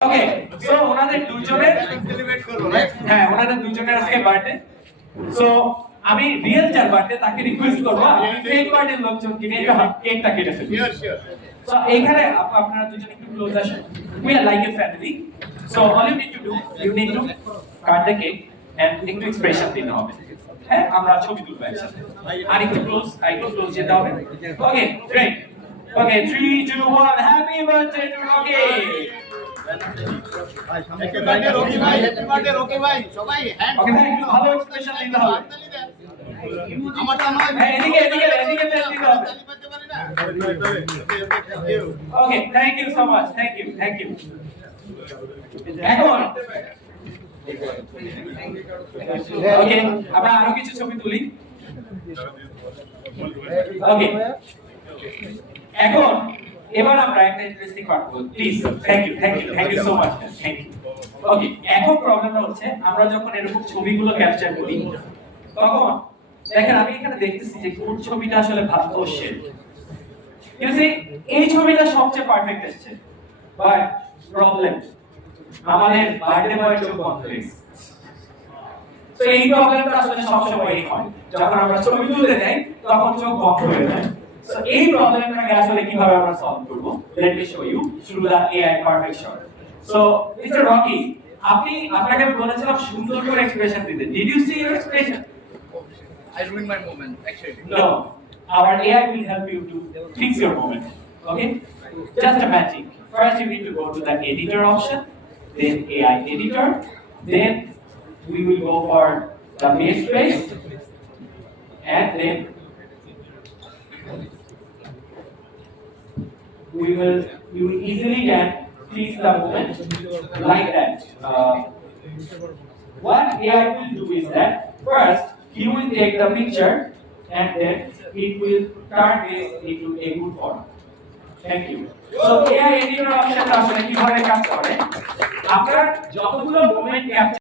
Okay so ওনাদের দুজনের celebrate করব রাইট হ্যাঁ ওনাদের দুজনের আজকে বার্থডে সো আমি রিয়েল যার বার্থডে তাকে রিকোয়েস্ট করব ফেক বার্থডে লোকজনকে নিয়ে কেকটা কেটে ফেলুন শিওর শিওর সো এইখানে আপনারা দুজন একটু ক্লোজ আসুন we are like a family so all you need to do you need to cut the cake and একটু এক্সপ্রেশন দিতে হবে হ্যাঁ আমরা ছবি তুলবো একসাথে আর একটু ক্লোজ যেতে হবে okay great okay 3 2 1 happy birthday to Rocky happy birthday Rocky ভাই হ্যাপি বার্থডে রকি ভাই সবাই হ্যান্ড ওকে ভাই একটু ভালো এক্সপ্রেশন দিতে হবে আমারটা নয় ভাই এদিকে দিতে হবে okay thank you so much thank you এখন ওকে আমরা আরো কিছু ছবি তুলি ওকে এখন এবার আমরা একটা ইন্টারেস্টিং পার্ট করব please thank you so much thank you okay এখন প্রবলেমটা হচ্ছে আমরা যখন এরকম ছবিগুলো ক্যাপচার করি তখন দেখেন আমি এখানে দেখতেছি যে কোন ছবিটা আসলে ভালো হচ্ছে ইউ সি এই ছবিটা সবচেয়ে পারফেক্ট এসেছে বাট প্রবলেম আমাদের বার্থডে বয়ের চোখ বন্ধ হয়ে গেছে তো এই প্রবলেমটা আসলে সবসময় হয় যখন আমরা ছবি তুলতে যাই তখন চোখ বন্ধ হয়ে যায় সো এই প্রবলেমটাকে আসলে কিভাবে আমরা সলভ করব let me show you through the AI perfect shot so mister Rocky আপনাকে বলেছিলাম সুন্দর করে এক্সপ্রেশন দিতে did you see your expression I ruined my moment actually. No, our AI will help you to fix your moment. Okay? Just a magic. First, you need to go to the editor option, then AI editor, then we will go for the base space, and then you will easily can fix the moment like that. What AI will do is that first he will take the picture and then it will turn this into a good form. Thank you. So AI editor option আসলে কিভাবে কাজ করে? আপনার যতগুলো moment capture